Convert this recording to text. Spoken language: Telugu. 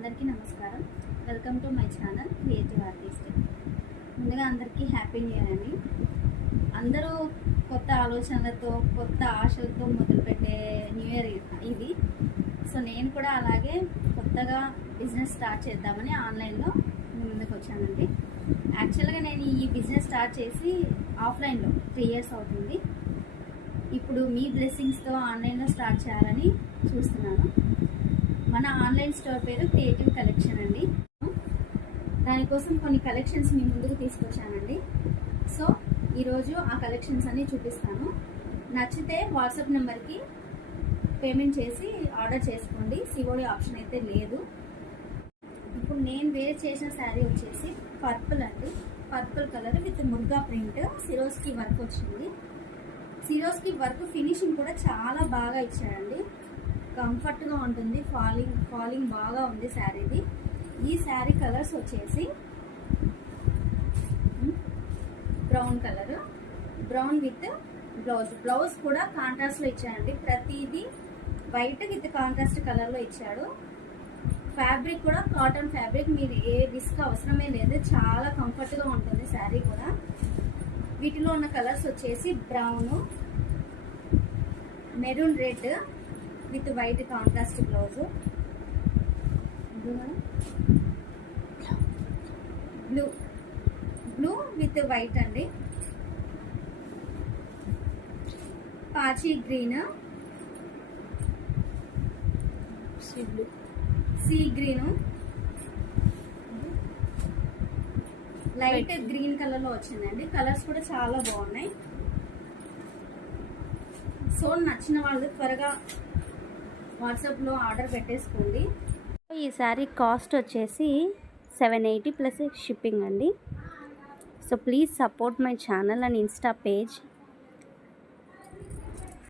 అందరికీ నమస్కారం. Welcome to my channel creative artist. ముందుగా అందరికీ హ్యాపీ న్యూ ఇయర్ అండి. అందరూ కొత్త ఆలోచనలతో కొత్త ఆశలతో మొదలుపెట్టే న్యూ ఇయర్ ఇది. సో నేను కూడా అలాగే కొత్తగా బిజినెస్ స్టార్ట్ చేద్దామని ఆన్లైన్లో ముందుకు వచ్చానండి. యాక్చువల్గా నేను ఈ బిజినెస్ స్టార్ట్ చేసి ఆఫ్లైన్లో 3 years అవుతుంది. ఇప్పుడు మీ బ్లెస్సింగ్స్తో ఆన్లైన్లో స్టార్ట్ చేయాలని చూస్తున్నాను. మన ఆన్లైన్ స్టోర్ పేరు క్రియేటివ్ కలెక్షన్ అండి. దానికోసం కొన్ని కలెక్షన్స్ మీ ముందుకు తీసుకొచ్చానండి. సో ఈరోజు ఆ కలెక్షన్స్ అన్నీ చూపిస్తాను. నచ్చితే వాట్సాప్ నెంబర్కి పేమెంట్ చేసి ఆర్డర్ చేసుకోండి. సిఓడి ఆప్షన్ అయితే లేదు. ఇప్పుడు నేను వేర్ చేసిన శారీ వచ్చేసి పర్పుల్ అండి. పర్పుల్ కలర్ విత్ ముర్గా ప్రింట్, సిరోస్కి వర్క్ వచ్చింది. సిరోస్కి వర్క్ ఫినిషింగ్ కూడా చాలా బాగా ఇచ్చారండి. కంఫర్ట్గా ఉంటుంది. ఫాలింగ్ బాగా ఉంది శారీది. ఈ శారీ కలర్స్ వచ్చేసి brown colour, brown with blouse కూడా కాంట్రాస్ట్లో ఇచ్చాడండి. ప్రతిదీ వైట్ విత్ కాంట్రాస్ట్ కలర్లో ఇచ్చాడు. ఫ్యాబ్రిక్ కూడా కాటన్ ఫ్యాబ్రిక్, మీరు ఏ రిస్క్ అవసరమే లేదు. చాలా కంఫర్ట్గా ఉంటుంది శారీ కూడా. వీటిలో ఉన్న కలర్స్ వచ్చేసి brown, maroon red with white contrast blouse, blue with white అండి, పాచి green, sea green, light green colour లో వచ్చిందండి. కలర్స్ కూడా చాలా బాగున్నాయి. సో నచ్చిన వాళ్ళు త్వరగా వాట్సాప్లో ఆర్డర్ పెట్టేసుకోండి. ఈ శారీ కాస్ట్ వచ్చేసి 780 ప్లస్ షిప్పింగ్ అండి. So please support my channel and Insta page.